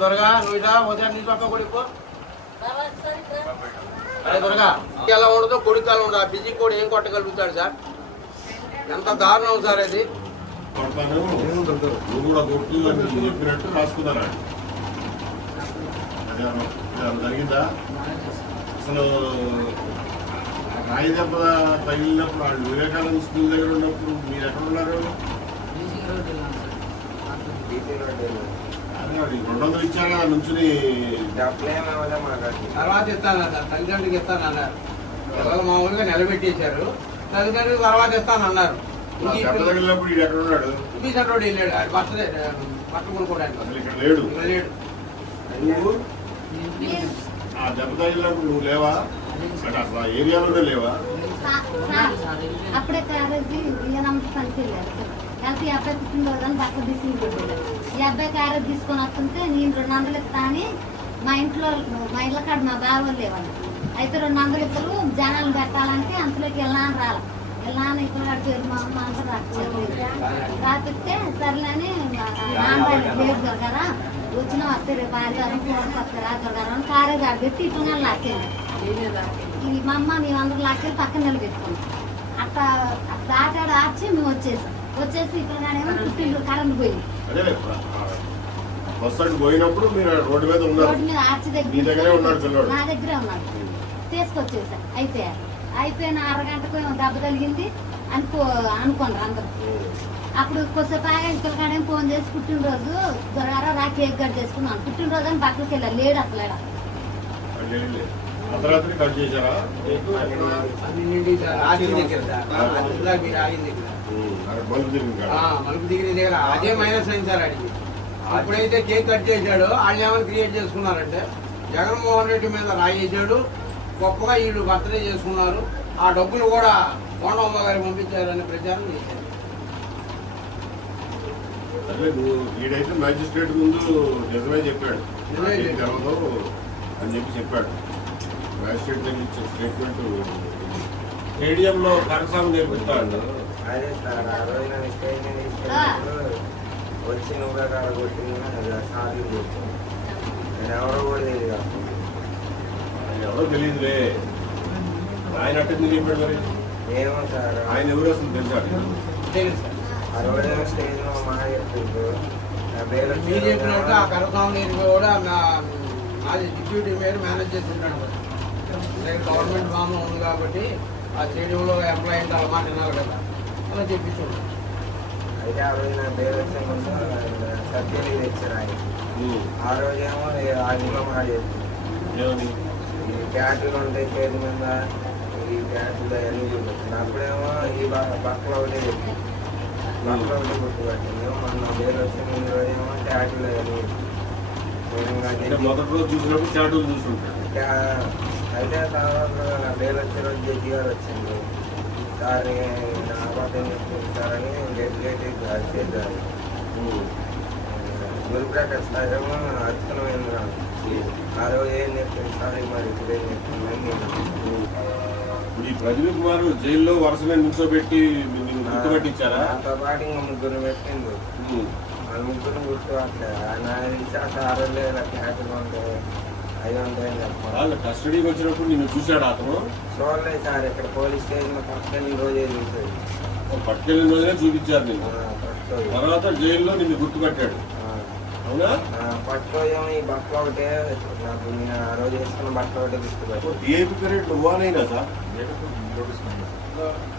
త్వరగా నువ్వు ఇటా ఉదయం నీ పక్క కొడుకు. అరే త్వరగా. ఎలా ఉండదో కొడుకు ఎలా ఉండదు ఆ బిజీ కూడా ఏం కొట్టగలుగుతాడు సార్? ఎంత దారుణం సార్ అది నువ్వు కూడా అని చెప్పినట్టు రాసుకున్నారా? జరిగిందా? అసలు రాయి దెబ్బ తగిలినప్పుడు వాళ్ళు వివేకానంద స్కూల్ దగ్గర ఉన్నప్పుడు మీరు ఎక్కడ ఉన్నారు? ఈ రెండు వందలు ఇచ్చారు? కదా నుంచుని తర్వాత ఇస్తానన్నారు తల్లిదండ్రులకి ఇస్తానన్నారు పిల్లలు మామూలుగా నిలబెట్టేశారు. తల్లిదండ్రులకు తర్వాత ఇస్తానన్నారు ఆ దెబ్బ తగిలినప్పుడు ఈడు ఎక్కడ ఉన్నాడు? ఇంకీ రోడ్ వెళ్ళాడు. ఆడు బర్త్డే బట్ట కొనుక్కోవడానికి లేడు. లేడు. ఆ దెబ్బ తగిలినప్పుడు నువ్వు లేవా? అంటే అసలు ఆ ఏరియాలోనే లేవా? అప్పుడే వెళ్ళారు. వెళ్తే ఈ అబ్బాయి పుట్టినరోజు అని బట్టలు ఈ అబ్బాయి కారు తీసుకొని వస్తుంటే నేను రెండు వందలు ఇస్తా అని మా ఇంట్లో మా ఇళ్ళ కాడ మా బావ వాళ్ళు లేవాలి అయితే రెండు వందలు ఇద్దరు జనాలు పెట్టాలంటే అంతలోకి వెళ్ళాను రాలి. వెళ్ళాను ఇక్కడ కాడ పేరు మా అమ్మ అంతా రాకపోతే రాపిస్తే సర్లేని నాన్న లేదు దొరకరా వచ్చిన వస్తే రేపు ఆదివారం కూరకు వస్తారు ఆ అని కారే కాబట్టి ఇటు లాక్కేది. మా అమ్మ మేమందరూ లాక్కెళ్ళి పక్కన నిలబెట్టుకున్నాం. అట్లా దాటాడు ఆర్చి మేము వచ్చేసాం. వచ్చేసి ఇక్కడ కరెంట్ పోయింది. పోయినప్పుడు మీరు రోడ్డు మీద ఉన్నారు. రోడ్డు మీద ఆర్చి దగ్గరే ఉన్నాడు పిల్లోడు. నా దగ్గరే ఉన్నాడు తీసుకొచ్చేసా. అయిపోయా అయిపోయిన అరగంటకు ఏమో దెబ్బ తగిలింది. అనుకో అనుకోండి అందరూ. అప్పుడు కొద్దిసేపు ఆగా ఇక్కడ కాడేం ఫోన్ చేసి పుట్టినరోజు దొరగారా రా కేక్ కట్ చేసుకున్నాను. పుట్టినరోజు అని బట్టలకి వెళ్ళాలి లేడు అసలు. అర్ధరాత్రి కట్ చేశారా? మలుపు దిగిన దగ్గర అదే మైనస్ అయింది సార్ అడిగి. ఎప్పుడైతే కేక్ కట్ చేశాడో. వాళ్ళు ఏమైనా క్రియేట్ చేసుకున్నారంటే జగన్మోహన్ రెడ్డి మీద రాయేసాడు గొప్పగా వీళ్ళు బర్త్డే చేసుకున్నారు. ఆ డబ్బులు కూడా కోండమ్మ గారికి పంపించారని ప్రచారం చేశారు. వీడైతే మ్యాజిస్ట్రేట్ ముందు నిజమే చెప్పాడు. అని చెప్పి చెప్పాడు. మ్యాజిస్ట్రేట్ దగ్గర ఇచ్చే స్టేట్మెంట్ స్టేడియంలో కరసాంగ్ నేర్పుతాడు అదే సార్ ఆ రోజు నన్ను స్టేజ్ మీద తీసుకెళ్ళినప్పుడు వచ్చి నువ్వే కాడ కొట్టింది సాధి నేను ఎవరో కూడా తెలియదు ఎవరో తెలియదులే. ఆయన అట్టెందుకు చెప్పాడు మరి? ఏమో సార్. ఆయన ఎవరు అసలు తెలుసా ఆ రోజేమో స్టేజ్లో మా చెప్పిండు నా పేరు వచ్చి మీరు చెప్పినట్టు ఆ కరసాం నేను కూడా నా డిప్యూటీ మేయర్ మేనేజ్ చేస్తున్నాడు నేను గవర్నమెంట్ ఫామ్ ఉంది కాబట్టి ఆ స్టేడియంలో ఎంప్లాయీ అంటే అలా మాట వినాలి కదా. అలా చెప్పించున్నాను అయితే ఆ రోజు నా పేరు వచ్చే ముందు సర్జరీ తెచ్చారు ఆయన. ఉమ్, ఆ రోజేమో ఆ ఇంట్లో మాట చెప్పింది ఏమని ఈ క్యాట్లు ఉంటాయి చేతి మీద ఈ క్యాట్లు అన్నీ చూపిస్తుంది అప్పుడేమో ఈ బ- బట్టలు ఒకటే చెప్పింది బట్టలు ఒకటి గుర్తుపట్టింది మొన్న పేరు వచ్చి ముందు రోజేమో క్యాట్లు అన్నీ నేను అంటే మొదటి రోజు చూసినప్పుడు అయితే తర్వాత నా పేరు వచ్చే రోజు జడ్జి గారు వచ్చింది సార్ నా అబద్ధం చెప్పించారని గెట్ గెట్ చేశారు. ఉమ్, గురుప్రకాష్ సార్ ఏమో అర్చనమైంది నాకు. ఆ రోజు ఏం చెప్పింది సార్ మరి ఇప్పుడు ఏం. ఇప్పుడు ఈ ప్రదీప్ కుమార్ జైల్లో వరుస మీద నిల్చోబెట్టి గుర్తుపట్టించారా? నాతో పాటు ఇంకా ముగ్గురు పెట్టిండు. ఉమ్, ఆ ముగ్గురు గుర్తుపట్టలేదు ఆయన ఇచ్చాక ఆ రోజు క్యాట్లు ఉంటాయి వాళ్ళు కస్టడీకి వచ్చినప్పుడు నిన్ను చూశాడు అతను? చూడలేదు సార్ ఇక్కడ పోలీస్ స్టేషన్ పక్కన రోజే చూసేది పట్టుకెళ్ళిన రోజునే చూపించారు నిన్ను. రోజు. తర్వాత జైల్లో నిన్ను గుర్తుపట్టాడు. అవునా? రోజు ఈ బట్టలు ఒకటే నాకు నేను ఆ రోజు వేసుకున్న బట్టలు ఒకటే గుర్తుపట్టి డిఏపి పీరియడ్ నువ్వానైనా సార్?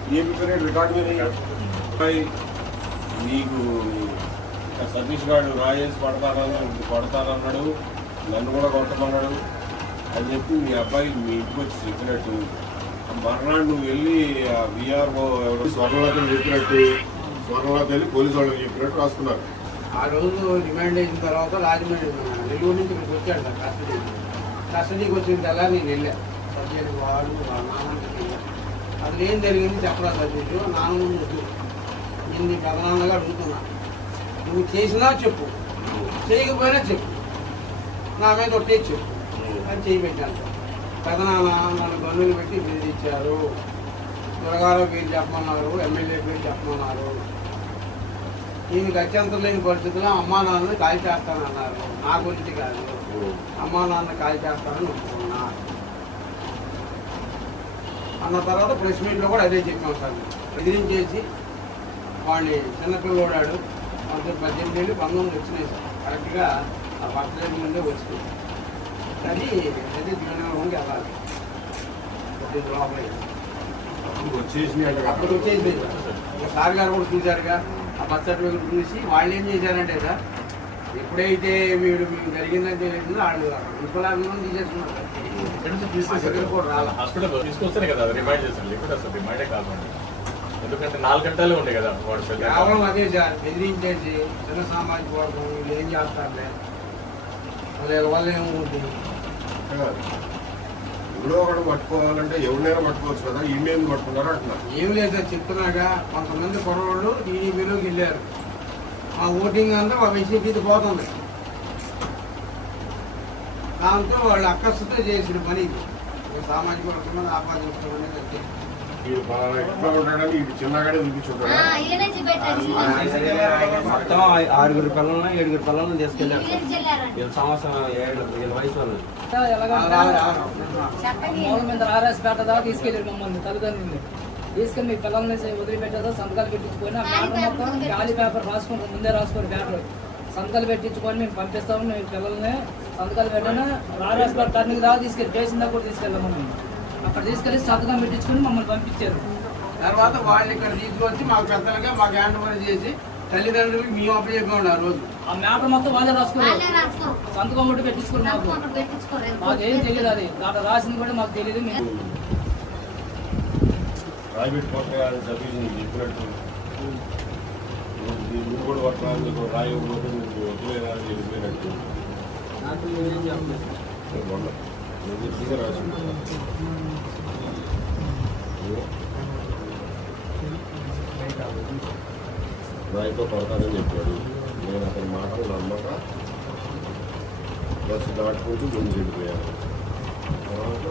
డిఏపి పీరియడ్ రికార్డు మీద అబ్బాయి నీకు సతీష్ గారు రాయేసి పడతానన్నాడు పడతానన్నాడు నన్ను కూడా కొట్టమన్నాడు. అని చెప్పి మీ అబ్బాయి మీ ఇంటికి వచ్చి చెప్పినట్టు మర్నాడు నువ్వు వెళ్ళి ఆ విఆర్ఓ ఎవరు స్వర్ణలతను చెప్పినట్టు స్వర్ణలత వెళ్ళి పోలీసు వాళ్ళకి చెప్పినట్టు రాసుకున్నారు. ఆ రోజు రిమాండ్ అయిన తర్వాత రాజమండ్రి నెల్లూరు నుంచి ఇక్కడికి వచ్చాడు సార్ కస్టడీ కస్టడీకి వచ్చిన తెల్లా నేను వెళ్ళా. సత్యానికి వాడు వాళ్ళ. నాన్న అసలు ఏం జరిగింది చెప్పరా సబ్జెక్టు నాన్న ముందు నేను నీ పెదనాన్నగా అడుగుతున్నా. నువ్వు చేసినా చెప్పు. చేయకపోయినా చెప్పు. నా మీద ఒట్టే చెప్పు అని చేయి పెట్టాను సార్ పెదనాన్న నన్ను గన్నులు పెట్టి బెదిరించారు. త్వరగారో పేరు చెప్పమన్నారు ఎమ్మెల్యే పేరు చెప్పమన్నారు. ఈయనకి అత్యంత లేని పరిస్థితుల్లో అమ్మా నాన్నని కాల్ చేస్తానన్నారు. నా గురించి కాదు. అమ్మా నాన్న కాల్ చేస్తానని ఒప్పుకున్నా అన్న తర్వాత ప్రెస్ మీట్లో కూడా అదే చెప్పాం సార్. బెదిరించేసి వాడిని చిన్నపిల్లోడాడు. పంతొమ్మిది పద్దెనిమిది ఏళ్ళు పంతొమ్మిది వచ్చినాయి సార్. కరెక్ట్గా ఆ ముందే వచ్చినాయి అది అది తిరువనవరంకి వెళ్ళాలి అప్పుడు వచ్చేసి సార్ గారు కూడా చూశారుగా. ఆ బర్త్ సర్టిఫికేట్ చూసి వాళ్ళు ఏం చేశారంటే సార్ ఎప్పుడైతే వీడు మీకు జరిగిందని తెలిసిందో వాళ్ళు కూడా రాలా. హాస్పిటల్ తీసుకొస్తేనే కదా రిమైండ్ చేస్తారు లేకపోతే అసలు రిమైండే కాకుండా ఎందుకంటే నాలుగు గంటలే ఉండే కదా కేవలం అదే సార్ బెదిరించేసి చిన్న సామాజిక వర్గం వీళ్ళు ఏం చేస్తారులే? వాళ్ళ వల్ల ఏముంటుంది ఊళ్ళో ఒకటి పట్టుకోవాలంటే ఎవరినైనా పట్టుకోవచ్చు కదా ఇండియన్ పట్టుకున్నారు అంటున్నారు. ఏం లేదు సార్ చెప్తున్నాగా కొంతమంది కుర్రోళ్ళు టీడీపీలోకి వెళ్ళారు. ఆ ఓటింగ్ అంతా ఒక వైసీపీది పోతుంది. దాంతో వాళ్ళు అక్కస్సుతో చేసిన పని ఇది. సామాజిక వర్గం ఆపాదించడం అనేది. వీడు బాగా ఉంటాడని చిన్నగానే చూపించుంటాడు మొత్తం ఆరుగురు పిల్లల్ని ఏడుగురు పిల్లల్ని తీసుకెళ్ళారు. వీళ్ళ సంవత్సరం ఏడు వీళ్ళ వయసు వాళ్ళు. మీద ఆర్ఎస్పేట దాకా తీసుకెళ్ళారు మమ్మల్ని తల్లిదండ్రులు తీసుకెళ్ళి మీ పిల్లల్ని వదిలిపెట్టేదో సంతకాలు పెట్టించుకొని ఆ పేపర్ మొత్తం ఖాళీ పేపర్ రాసుకుంటాం ముందే రాసుకోండి పేపర్. సంతకాలు పెట్టించుకొని మేము పంపిస్తాము మీ పిల్లల్ని. సంతకాలు పెట్టినా ఆర్ఎస్పేట టర్నింగ్ దాకా తీసుకెళ్ళి స్టేషన్ దాకా కూడా తీసుకెళ్ళాము అక్కడ తీసుకెళ్ళి సంతకం పెట్టించుకొని మమ్మల్ని పంపించారు. తర్వాత వాళ్ళు ఇక్కడ తీసుకొచ్చి మాకు పెద్దలుగా మాకు హ్యాండ్ ఓవర్ చేసి తల్లిదండ్రులకి మేము అప్పచెప్పాము ఆ రోజు. ఆ మ్యాటర్ మొత్తం వాళ్ళే రాసుకోరు. సంతకం కూడా పెట్టించుకుని మాకు. మాకు ఏం తెలియదు అది. దాంట్లో రాసింది కూడా మాకు తెలియదు. మేము చెప్పినట్టు నువ్వు- కూడా నీకు రాయి నువ్వు వదిలేరా అని వెళ్ళిపోయినట్టు నాకు రాయితో కొడతానని చెప్పాడు. నేను అతని మాటలు నమ్మక బస్సు దాటుకుంటూ ముందు వెళ్ళిపోయాను. తర్వాత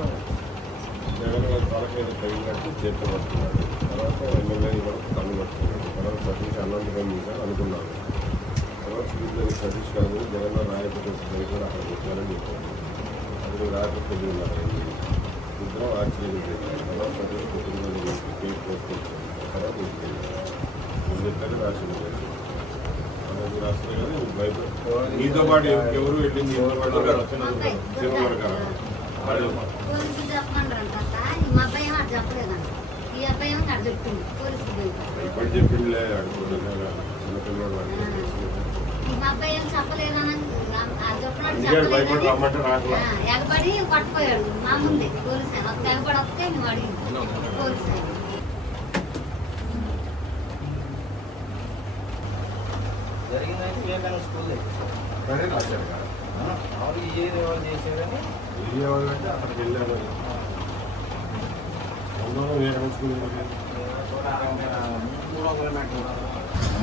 జగన్ గారి తల మీద తగిలినట్టు చేతి పట్టుకున్నాడు. తర్వాత ఎమ్మెల్యే వరకు కన్ను పట్టుకున్నాడు. తర్వాత సతీష్ అన్నంతగా మీద అనుకున్నాను. తర్వాత సతీష్ గారు జగన్ రాయపతి కూడా అక్కడికి చెప్పాడు. రాయపతి తెలియ ఉన్నారు. ఇద్దరం చేశాను తర్వాత సతీష్ పుట్టినరోజు కేక్ కోసుకొచ్చాను తర్వాత నువ్వు చెప్పారు కానీ భయపడి నీతో పాటు ఎవ- ఎవరు వెళ్ళింది? ఎవరు వాళ్ళు ఇప్పుడు చెప్పిందిలే అడుగుతున్నా చిన్నపిల్లలు వాడికి మా అబ్బాయి ఏం చెప్పలేదని ఎగబడి పట్టుకోయాడు మా ముందే పోలీసు ఆయన. ఒక ఎగబడి వస్తే నువ్వు అడిగింది. పోలీసు ఆయన. జరిగిందంటే స్కూల్ మామూలుగా ఏది ఎవరు చేసేదని అక్కడికి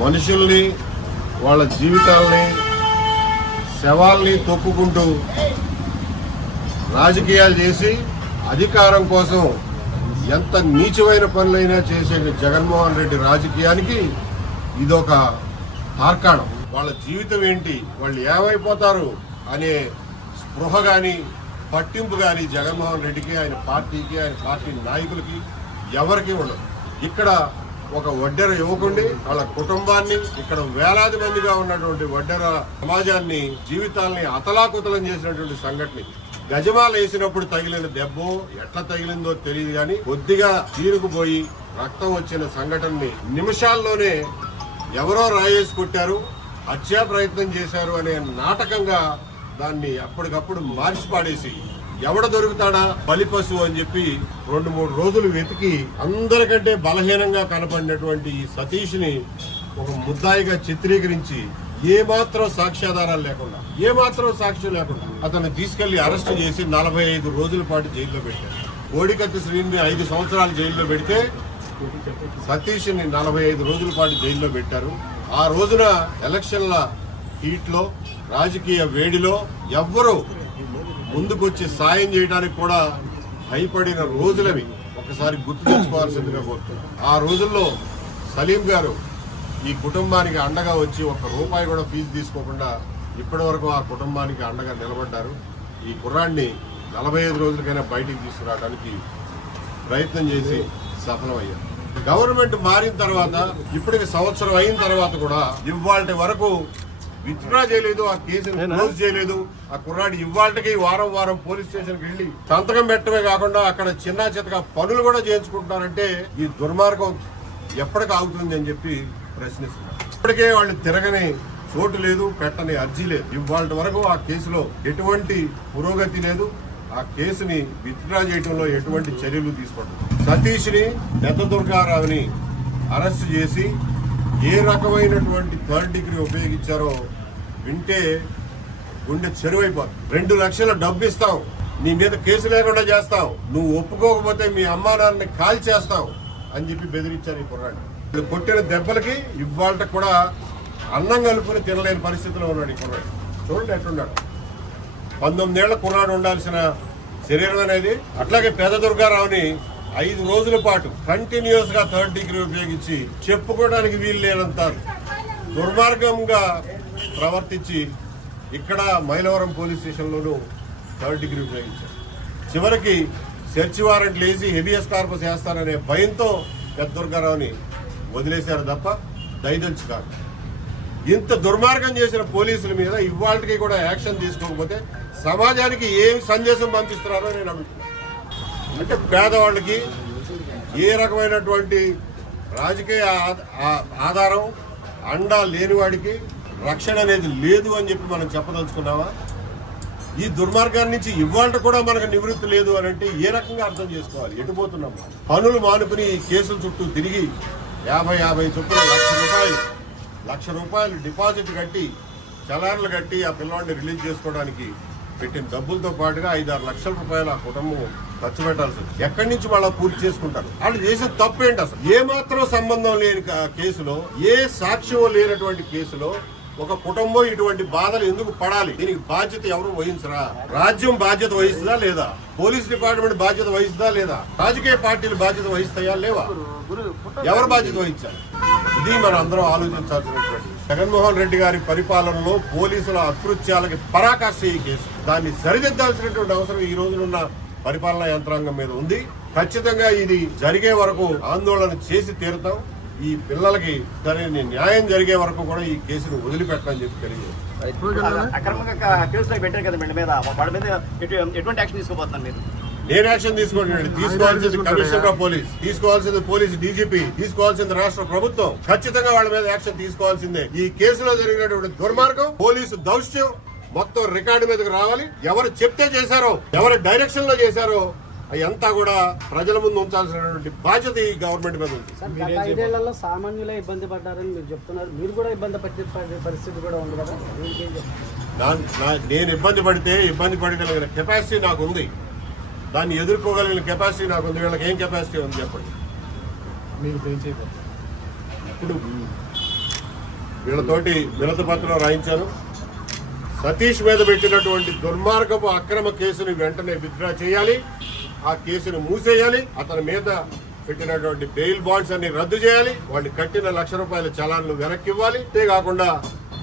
మనుషుల్ని వాళ్ళ జీవితాల్ని శవాల్ని తొక్కుకుంటూ రాజకీయాలు చేసి అధికారం కోసం ఎంత నీచమైన పనులైనా చేసే జగన్మోహన్ రెడ్డి రాజకీయానికి ఇదొక తార్కాణం. వాళ్ళ జీవితం ఏంటి? వాళ్ళు ఏమైపోతారు? అనే స్పృహ కానీ పట్టింపు కానీ జగన్మోహన్ రెడ్డికి ఆయన పార్టీకి ఆయన పార్టీ నాయకులకి ఎవరికి ఉండదు. ఇక్కడ ఒక వడ్డెర యువకుడిని వాళ్ళ కుటుంబాన్ని ఇక్కడ వేలాది మందిగా ఉన్నటువంటి వడ్డెర సమాజాన్ని జీవితాల్ని అతలాకుతలం చేసినటువంటి సంఘటన ఇది. గజమాల వేసినప్పుడు తగిలిన దెబ్బ ఎట్లా తగిలిందో తెలియదు కానీ కొద్దిగా తీరుకుపోయి రక్తం వచ్చిన సంఘటనని నిమిషాల్లోనే ఎవరో రాయేసి కొట్టారు హత్యా ప్రయత్నం చేశారు అనే నాటకంగా దాన్ని అప్పటికప్పుడు మార్చి పాడేసి ఎవడ దొరుకుతాడా? బలి పశువు అని చెప్పి రెండు మూడు రోజులు వెతికి అందరికంటే బలహీనంగా కనపడినటువంటి ఈ సతీష్ని ఒక ముద్దాయిగా చిత్రీకరించి ఏమాత్రం సాక్ష్యాధారాలు లేకుండా ఏమాత్రం సాక్ష్యం లేకుండా అతన్ని తీసుకెళ్ళి అరెస్ట్ చేసి నలభై ఐదు రోజుల పాటు జైల్లో పెట్టారు. కోడికత్తి శ్రీని ఐదు సంవత్సరాలు జైల్లో పెడితే సతీష్ని నలభై ఐదు రోజుల పాటు జైల్లో పెట్టారు. ఆ రోజున ఎలక్షన్ల హీట్లో రాజకీయ వేడిలో ఎవ్వరూ ముందుకొచ్చి సాయం చేయడానికి కూడా భయపడిన రోజులవి ఒకసారి గుర్తు తెచ్చుకోవాల్సిందిగా కోరుతున్నాను. ఆ రోజుల్లో సలీం గారు ఈ కుటుంబానికి అండగా వచ్చి ఒక్క రూపాయి కూడా ఫీజు తీసుకోకుండా ఇప్పటి వరకు ఆ కుటుంబానికి అండగా నిలబడ్డారు. ఈ కుర్రాన్ని నలభై ఐదు రోజులకైనా బయటికి తీసుకురావడానికి ప్రయత్నం చేసి సఫలమయ్యారు. గవర్నమెంట్ మారిన తర్వాత ఇప్పటికి సంవత్సరం అయిన తర్వాత కూడా ఇవాళ వరకు విత్డ్రా చేయలేదు ఆ కేసును క్లోజ్ చేయలేదు. ఆ కుర్రాడు ఇవాళకి వారం వారం పోలీస్ స్టేషన్కి వెళ్ళి సంతకం పెట్టడమే కాకుండా అక్కడ చిన్న చితక పనులు కూడా చేయించుకుంటున్నారంటే ఈ దుర్మార్గం ఎప్పటికి ఆగుతుంది అని చెప్పి ప్రశ్నిస్తున్నారు. ఇప్పటికే వాళ్ళు తిరగని చోటు లేదు పెట్టని అర్జీ లేదు. ఇవాళ వరకు ఆ కేసులో ఎటువంటి పురోగతి లేదు. ఆ కేసుని విత్డ్రా చేయడంలో ఎటువంటి చర్యలు తీసుకోవడం సతీష్ని పెద్ద దుర్గారావుని అరెస్ట్ చేసి ఏ రకమైనటువంటి థర్డ్ డిగ్రీ ఉపయోగించారో వింటే గుండె చెరువైపోతుంది రెండు లక్షల డబ్బు ఇస్తావు. నీ మీద కేసు లేకుండా చేస్తావు. నువ్వు ఒప్పుకోకపోతే మీ అమ్మా నాన్నని కాల్ చేస్తావు అని చెప్పి బెదిరించారు ఈ కుర్రాడు. కొట్టిన దెబ్బలకి ఇవాళ కూడా అన్నం కలుపుని తినలేని పరిస్థితిలో ఉన్నాడు ఈ కుర్రాడు. చూడండి ఎట్లున్నాడు. పంతొమ్మిదేళ్ళ కుర్రాడు ఉండాల్సిన శరీరం అనేది అట్లాగే పెద్ద దుర్గారావుని ఐదు రోజుల పాటు కంటిన్యూస్గా థర్డ్ డిగ్రీ ఉపయోగించి చెప్పుకోవడానికి వీలు లేనంత దుర్మార్గంగా ప్రవర్తించి ఇక్కడ మైలవరం పోలీస్ స్టేషన్లోనూ థర్డ్ డిగ్రీ ఉపయోగించారు. చివరికి సెర్చ్ వారెంట్లు వేసి హెబియస్ కార్పస్ వేస్తారనే భయంతో పెద్ద దుర్గారావుని వదిలేశారు తప్ప దయదలిచి కాదు. ఇంత దుర్మార్గం చేసిన పోలీసుల మీద ఇవాళకి కూడా యాక్షన్ తీసుకోకపోతే సమాజానికి ఏం సందేశం పంపిస్తున్నారో నేను అడుగుతున్నాను అంటే పేదవాళ్ళకి ఏ రకమైనటువంటి రాజకీయ ఆధారం అండా లేనివాడికి రక్షణ అనేది లేదు అని చెప్పి మనం చెప్పదలుచుకున్నావా? ఈ దుర్మార్గాన్ని నుంచి ఇవాళ కూడా మనకు నివృత్తి లేదు అని అంటే ఏ రకంగా అర్థం చేసుకోవాలి? ఎటుపోతున్నాం పనులు మానుకుని కేసుల చుట్టూ తిరిగి యాభై యాభై చొప్పున లక్ష రూపాయలు లక్ష రూపాయలు డిపాజిట్ కట్టి చలాన్లు కట్టి ఆ పిల్లవాడిని రిలీజ్ చేసుకోవడానికి పెట్టిన డబ్బులతో పాటుగా ఐదారు లక్షల రూపాయలు ఆ కుటుంబం ఖర్చు పెట్టాల్సి ఎక్కడి నుంచి వాళ్ళ పూర్తి చేసుకుంటారు? వాళ్ళు చేసిన తప్పేంటి అసలు? ఏమాత్రం సంబంధం లేని కేసులో ఏ సాక్ష్యం లేనటువంటి కేసులో ఒక కుటుంబం ఇటువంటి బాధలు ఎందుకు పడాలి? దీనికి బాధ్యత ఎవరు వహించరా? రాజ్యం బాధ్యత వహిస్తుందా లేదా? పోలీస్ డిపార్ట్మెంట్ బాధ్యత వహిస్తుందా లేదా? రాజకీయ పార్టీలు బాధ్యత వహిస్తాయా లేవా? ఎవరు బాధ్యత వహించాలి? ఇది మనం అందరం ఆలోచించాల్సినటువంటి జగన్మోహన్ రెడ్డి గారి పరిపాలనలో పోలీసుల అకృత్యాలకి పరాకాష్ట ఈ కేసు. దాన్ని సరిదిద్దాల్సినటువంటి అవసరం ఈ రోజునున్న పరిపాలనా యంత్రాంగం మీద ఉంది. ఖచ్చితంగా ఇది జరిగే వరకు ఆందోళన చేసి తీరుతాం. ఈ పిల్లలకి సరైన న్యాయం జరిగే వరకు కూడా ఈ కేసును వదిలిపెట్టని చెప్పి తెలియజేస్తాం అక్రమంగా కేసులో పెట్టారు కదా మీద వాళ్ళ మీద ఎటు- ఎటువంటి యాక్షన్ తీసుకోబోతున్నారు మీరు? నేను యాక్షన్ తీసుకోండి తీసుకోవాల్సింది కమిషనర్ ఆఫ్ పోలీస్. తీసుకోవాల్సింది పోలీస్ డీజీపీ. తీసుకోవాల్సింది రాష్ట్ర ప్రభుత్వం. ఖచ్చితంగా వాళ్ళ మీద యాక్షన్ తీసుకోవాల్సిందే. ఈ కేసులో జరిగినటువంటి దుర్మార్గం పోలీసు దౌష్ట్యం మొత్తం రికార్డు మీదకి రావాలి. ఎవరు చెప్తే చేశారో ఎవరు డైరెక్షన్లో చేశారో అదంతా కూడా ప్రజల ముందు ఉంచాల్సినటువంటి బాధ్యత ఈ గవర్నమెంట్ మీద ఉంది. గత ఐదేళ్ళలో సామాన్యులే ఇబ్బంది పడ్డారని మీరు చెప్తున్నారు. మీరు కూడా ఇబ్బంది పట్టే పరిస్థితి కూడా ఉంది కదా? నేను ఇబ్బంది పడితే ఇబ్బంది పడగలిగిన కెపాసిటీ నాకు ఉంది దాన్ని ఎదుర్కోగలిగిన కెపాసిటీ నాకు ఉంది వీళ్ళకి ఏం కెపాసిటీ ఉంది చెప్పండి? ఇప్పుడు వీళ్ళతోటి వినతి పత్రం రాయించాను. సతీష్ మీద పెట్టినటువంటి దుర్మార్గపు అక్రమ కేసుని వెంటనే విత్డ్రా చేయాలి. ఆ కేసును మూసేయాలి అతని మీద పెట్టినటువంటి బెయిల్ బాండ్స్ అన్ని రద్దు చేయాలి వాడిని కట్టిన లక్ష రూపాయల చలాన్లు వెనక్కి ఇవ్వాలి అంతేకాకుండా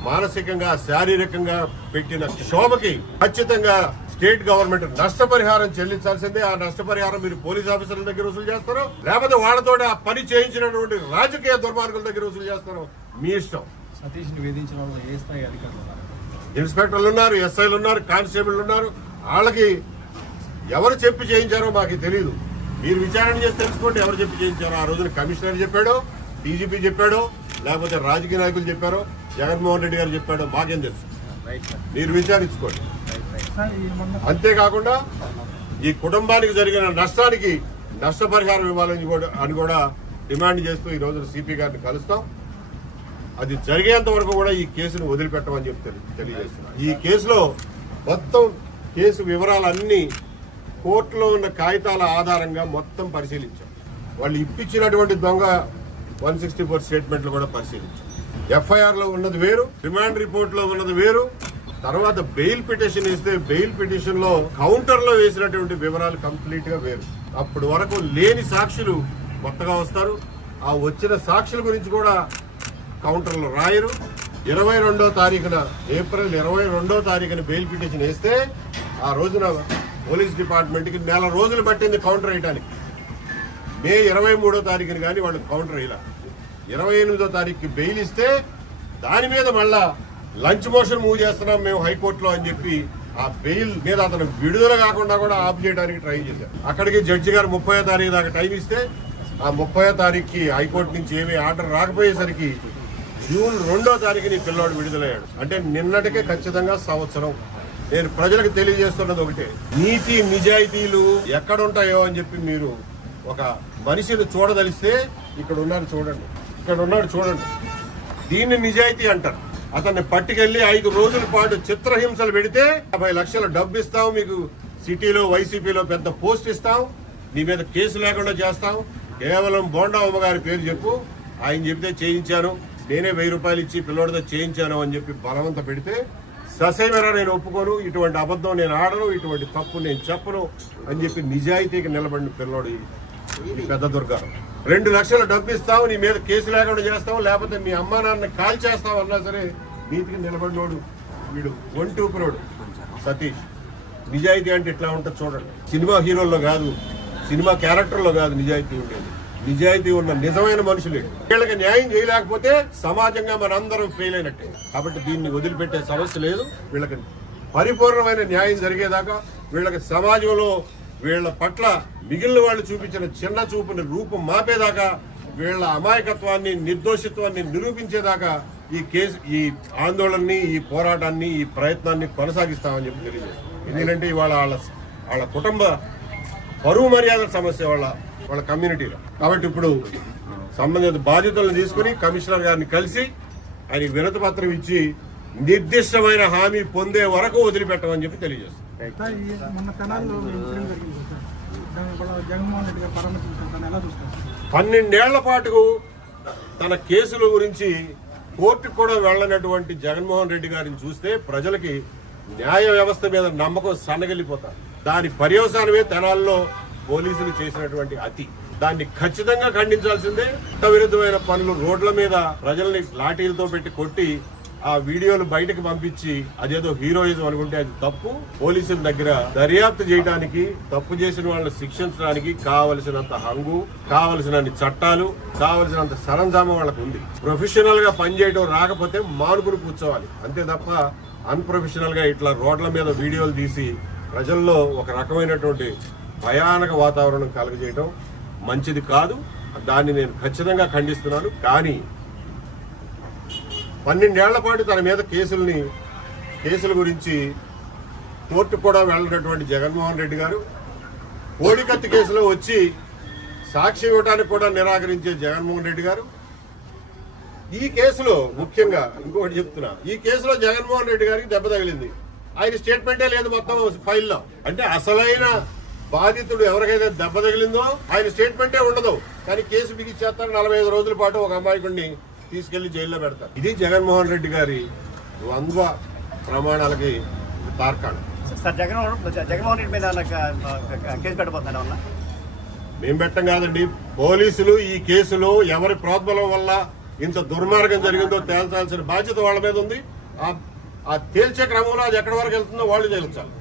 మానసికంగా శారీరకంగా పెట్టిన శోభకి ఖచ్చితంగా స్టేట్ గవర్నమెంట్ నష్టపరిహారం చెల్లించాల్సిందే. ఆ నష్టపరిహారం మీరు పోలీస్ ఆఫీసర్ల దగ్గర వసూలు చేస్తారో లేకపోతే వాళ్ళతో ఆ పని చేయించినటువంటి రాజకీయ దుర్మార్గుల దగ్గర వసూలు చేస్తారో. మీ ఇష్టం. సతీష్ నివేదించిన వాళ్ళు ఏ స్థాయి అధికారులు ఉన్నారు? ఇన్స్పెక్టర్లు ఉన్నారు ఎస్ఐలు ఉన్నారు కానిస్టేబుల్ ఉన్నారు. వాళ్ళకి ఎవరు చెప్పి చేయించారో మాకు తెలియదు మీరు విచారణ చేసి తెలుసుకోండి ఎవరు చెప్పి చేయించారో. ఆ రోజున కమిషనర్ చెప్పాడో డీజీపీ చెప్పాడో లేకపోతే రాజకీయ నాయకులు చెప్పారో జగన్మోహన్ రెడ్డి గారు చెప్పాడో మాకేం తెలుసు. మీరు విచారించుకోండి. అంతేకాకుండా ఈ కుటుంబానికి జరిగిన నష్టానికి నష్టపరిహారం ఇవ్వాలని కూడా అని కూడా డిమాండ్ చేస్తూ ఈ రోజున సిపి గారిని కలుస్తాం. అది జరిగేంత వరకు కూడా ఈ కేసును వదిలిపెట్టమని చెప్పి తెలి- తెలియజేస్తున్నాం. ఈ కేసులో మొత్తం కేసు వివరాలన్నీ కోర్టులో ఉన్న కాగితాల ఆధారంగా మొత్తం పరిశీలించాం. వాళ్ళు ఇప్పించినటువంటి దొంగ వన్ సిక్స్టీ ఫోర్ స్టేట్మెంట్లు కూడా పరిశీలించాం. ఎఫ్ఐఆర్లో ఉన్నది వేరు రిమాండ్ రిపోర్ట్లో ఉన్నది వేరు. తర్వాత బెయిల్ పిటిషన్ ఇస్తే బెయిల్ పిటిషన్లో కౌంటర్లో వేసినటువంటి వివరాలు కంప్లీట్గా వేరు. అప్పటి వరకు లేని సాక్షులు కొత్తగా వస్తారు. ఆ వచ్చిన సాక్షుల గురించి కూడా కౌంటర్లు రాయరు. ఇరవై రెండో తారీఖున ఏప్రిల్ ఇరవై రెండో తారీఖున బెయిల్ పిటిషన్ వేస్తే ఆ రోజున పోలీస్ డిపార్ట్మెంట్కి నెల రోజులు పట్టింది కౌంటర్ వేయడానికి మే ఇరవై మూడో తారీఖున కానీ వాళ్ళు కౌంటర్ వేయాల. ఇరవై ఎనిమిదో తారీఖుకి బెయిల్ ఇస్తే దాని మీద మళ్ళా లంచ్ మోషన్ మూవ్ చేస్తున్నాం మేము హైకోర్టులో అని చెప్పి ఆ బెయిల్ మీద అతను విడుదల కాకుండా కూడా ఆఫ్ చేయడానికి ట్రై చేశారు. అక్కడికి జడ్జి గారు ముప్పై తారీఖు దాకా టైం ఇస్తే ఆ ముప్పై తారీఖుకి హైకోర్టు నుంచి ఏమీ ఆర్డర్ రాకపోయేసరికి జూన్ రెండో తారీఖుని పిల్లోడు విడుదలయ్యాడు. అంటే నిన్నటికే ఖచ్చితంగా సంవత్సరం నేను ప్రజలకు తెలియజేస్తున్నది ఒకటే. నీతి నిజాయితీలు ఎక్కడుంటాయో అని చెప్పి మీరు ఒక మనిషిని చూడదలిస్తే ఇక్కడ ఉన్నారు చూడండి. ఇక్కడ ఉన్నాడు చూడండి. దీన్ని నిజాయితీ అంటారు. అతన్ని పట్టుకెళ్ళి ఐదు రోజుల పాటు చిత్రహింసలు పెడితే యాభై లక్షల డబ్బు ఇస్తాం మీకు సిటీలో వైసీపీలో పెద్ద పోస్ట్ ఇస్తాం నీ మీద కేసు లేకుండా చేస్తాం. కేవలం బోండా గారి పేరు చెప్పు ఆయన చెప్తే చేయించాను. నేనే వెయ్యి రూపాయలు ఇచ్చి పిల్లోడితో చేయించాను అని చెప్పి బలవంత పెడితే ససేమరా నేను ఒప్పుకోను ఇటువంటి అబద్ధం నేను ఆడను ఇటువంటి తప్పు నేను చెప్పను అని చెప్పి నిజాయితీకి నిలబడిన పిల్లోడు ఈ- పెద్ద దుర్గారం రెండు లక్షల డబ్బు ఇస్తావు నీ మీద కేసు లేకుండా చేస్తావు లేకపోతే మీ అమ్మా నాన్న కాల్ చేస్తావు అన్నా సరే నీతికి నిలబడినోడు వీడు ఒంటూపురోడు సతీష్ నిజాయితీ అంటే ఇట్లా ఉంటుంది చూడండి. సినిమా హీరోల్లో కాదు సినిమా క్యారెక్టర్లో కాదు నిజాయితీ ఉండేది. నిజాయితీ ఉన్న నిజమైన మనుషులే వీళ్ళకి న్యాయం చేయలేకపోతే సమాజంగా మనందరం ఫెయిల్ అయినట్టే. కాబట్టి దీన్ని వదిలిపెట్టే సమస్య లేదు. వీళ్ళకి పరిపూర్ణమైన న్యాయం జరిగేదాకా వీళ్ళకి సమాజంలో వీళ్ళ పట్ల మిగిలిన వాళ్ళు చూపించిన చిన్న చూపుని రూపం మాపేదాకా వీళ్ళ అమాయకత్వాన్ని నిర్దోషిత్వాన్ని నిరూపించేదాకా ఈ కేసు ఈ ఆందోళనని ఈ పోరాటాన్ని ఈ ప్రయత్నాన్ని కొనసాగిస్తామని చెప్పి తెలియజేస్తాం ఎందుకంటే ఇవాళ వాళ్ళ వాళ్ళ కుటుంబ పరువు మర్యాదల సమస్య వాళ్ళ వాళ్ళ కమ్యూనిటీలో. కాబట్టి ఇప్పుడు సంబంధిత బాధ్యతలను తీసుకుని కమిషనర్ గారిని కలిసి ఆయన వినతి పత్రం ఇచ్చి నిర్దిష్టమైన హామీ పొందే వరకు వదిలిపెట్టమని చెప్పి తెలియజేస్తాం. పన్నెండేళ్ళ పాటు తన కేసుల గురించి కోర్టుకు కూడా వెళ్ళనటువంటి జగన్మోహన్ రెడ్డి గారిని చూస్తే ప్రజలకి న్యాయ వ్యవస్థ మీద నమ్మకం సన్నగిల్లిపోతారు. దాని పర్యవసానమే తెనాల్లో పోలీసులు చేసినటువంటి అతి. దాన్ని ఖచ్చితంగా ఖండించాల్సిందే. చట్ట విరుద్ధమైన పనులు రోడ్ల మీద ప్రజల్ని లాఠీలతో పెట్టి కొట్టి ఆ వీడియోలు బయటకు పంపించి అదేదో హీరోయిజం అనుకుంటే అది తప్పు. పోలీసుల దగ్గర దర్యాప్తు చేయడానికి తప్పు చేసిన వాళ్ళని శిక్షించడానికి కావలసినంత హంగు కావలసినన్ని చట్టాలు కావలసినంత సరంజామం వాళ్ళకు ఉంది. ప్రొఫెషనల్గా పనిచేయడం రాకపోతే మానుకుని కూర్చోవాలి. అంతే తప్ప అన్ప్రొఫెషనల్గా ఇట్లా రోడ్ల మీద వీడియోలు తీసి ప్రజల్లో ఒక రకమైనటువంటి భయానక వాతావరణం కలుగజేయడం మంచిది కాదు. దాన్ని నేను ఖచ్చితంగా ఖండిస్తున్నాను. కానీ పన్నెండేళ్ళ పాటు తన మీద కేసుల్ని కేసుల గురించి కోర్టు కూడా వెళ్ళినటువంటి జగన్మోహన్ రెడ్డి గారు కోడికత్తి కేసులో వచ్చి సాక్షి ఇవ్వడానికి కూడా నిరాకరించే జగన్మోహన్ రెడ్డి గారు. ఈ కేసులో ముఖ్యంగా ఇంకొకటి చెప్తున్నా. ఈ కేసులో జగన్మోహన్ రెడ్డి గారికి దెబ్బ తగిలింది. ఆయన స్టేట్మెంటే లేదు మొత్తం ఫైల్లో. అంటే అసలైన బాధితుడు ఎవరికైతే దెబ్బ తగిలిందో ఆయన స్టేట్మెంటే ఉండదు. కానీ కేసు బిగిచ్చేస్తారు నలభై ఐదు రోజుల పాటు ఒక అమాయకుడిని తీసుకెళ్ళి జైల్లో పెడతారు. ఇది జగన్మోహన్ రెడ్డి గారి ద్వంద్వ ప్రమాణాలకి తార్కాణం. సార్ జగన్మోహన్ జగన్మోహన్ రెడ్డి మీద కేసు పెట్టబోతున్నారు అన్న మేం పెట్టం కాదండి. పోలీసులు ఈ కేసులో ఎవరి ప్రోద్బలం వల్ల ఇంత దుర్మార్గం జరిగిందో తేల్చాల్సిన బాధ్యత వాళ్ళ మీద ఉంది. ఆ- ఆ తేల్చే క్రమంలో అది ఎక్కడి వరకు వెళ్తుందో వాళ్ళు తేల్చాలి.